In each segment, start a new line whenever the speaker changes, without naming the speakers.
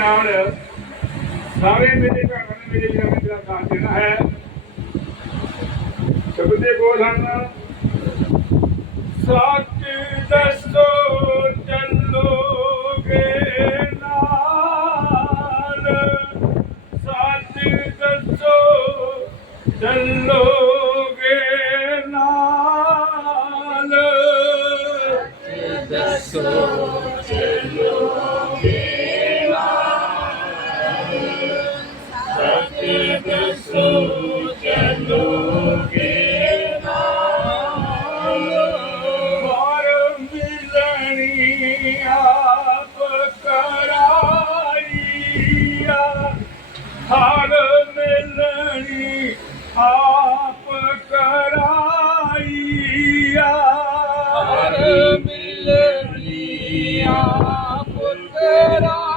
ਨਾਲ ਸਾਰੇ ਮੇਰੇ ਘਰ ਮੇਰੇ ਜੀਵਨ ਦਾ ਦਾਨ ਦੇਣਾ ਹੈ। ਸ਼ਬਦ ਦੇ ਹਨ। ਸੱਚ ਦੱਸੋ, ਚੱਲੋਗੇ ਨਾਲ? ਸੱਚ ਦੱਸੋ, ਚੱਲੋਗੇ ਆਪ ਕਰਾਈਆ। ਹਰ
ਮਿਲਨੀ ਆਪ ਕਰਾਈਆ।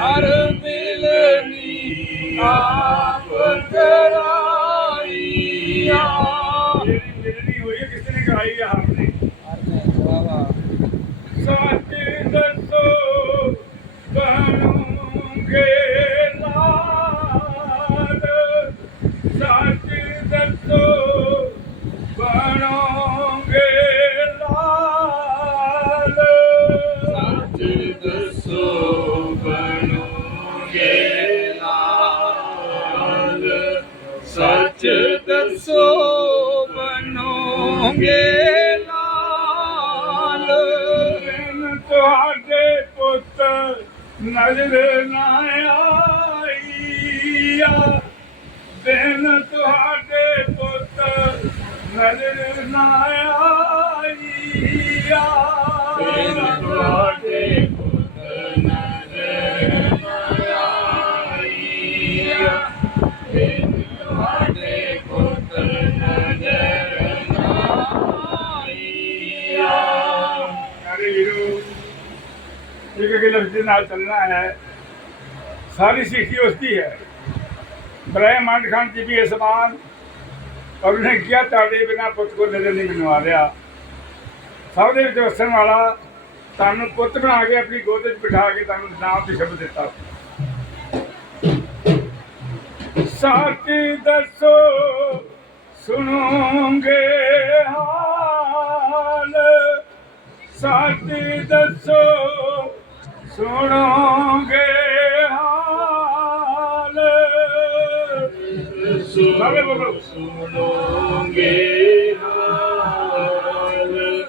ਹਰ ਮਿਲਨੀ ਆਪ ਕਰਾਈਆ।
ਦੱਸੋ ਬਣੋਗੇ ਲਾਲ। ਦਿਨ ਤੁਹਾਡੇ ਪੁੱਤ ਨਜ਼ਰ ਨਾ ਆਈਆ। ਦਿਨ ਤੁਹਾਡੇ ਪੁੱਤ ਨਜ਼ਰ ਨਾ ਆਈਆ।
ਦਿਨ ਤੁਹਾਡੇ
ਇੱਕ ਇੱਕ ਨਾਲ ਚੱਲਣਾ ਹੈ। ਸਾਰੀ ਸਿੱਖੀ ਉਸਦੀ ਹੈ। ਬ੍ਰਹਮੰਡ ਖਾਨ ਜੀ ਵੀ ਅਸਮਾਨ ਔਰ ਉਹਨੇ ਕਿਹਾ, ਤੁਹਾਡੇ ਬਿਨਾ ਪੁੱਤ ਕੋ ਨਜ਼ਰ ਨਹੀਂ ਬਣਵਾ ਲਿਆ ਸਭ ਦੇ ਵਿੱਚ ਵਸਣ ਵਾਲਾ ਤੁਹਾਨੂੰ ਪੁੱਤ ਬਣਾ ਕੇ ਆਪਣੀ ਗੋਦ ਵਿੱਚ ਬਿਠਾ ਕੇ ਤੁਹਾਨੂੰ ਨਾਮ ਤੇ ਸ਼ਬਦ ਦਿੱਤਾ। ਸੱਚ ਦੱਸੋ, ਸੁਣੋਗੇ ਹਾਲ। ਸੱਚ ਦੱਸੋ ਸੁਣੋਗੇ ਹਾਲ। ਸਾਰੇ ਬੋਲੋ
ਸੁਣੋਗੇ ਹਾਲ।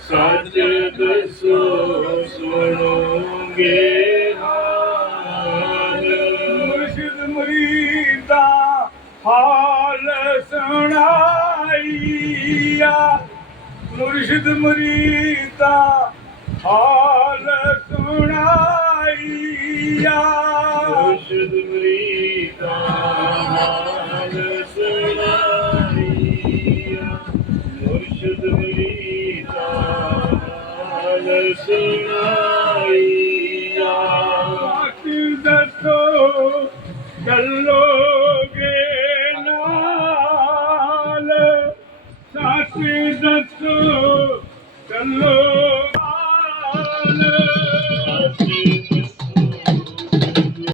ਸੱਚ ਦੱਸੋ ਸੁਣੋਗੇ ਹਾਲ।
ਮੁਰਸ਼ਿਦ ਮੁਰੀਦਾ ਹਾਲ ਸੁਣਾਈਆ। ਮੁਰਸ਼ਿਦ ਮੁਰੀਦਾ ਹਾਲ ਸੁਣਾਈਆ
ਮੁਰਸ਼ਿਦ ਮਰੀਦਾ ਹਾਲ ਸੁਣਾਈਆ ਮੁਰਸ਼ਿਦ ਮਰੀਦਾ ਹਾਲ ਸੁਣਾਈਆ
ਸੱਚ ਦੱਸੋ ਚੱਲੋਗੇ ਨਾਲ ਸੱਚ ਦੱਸੋ ਚੱਲੋ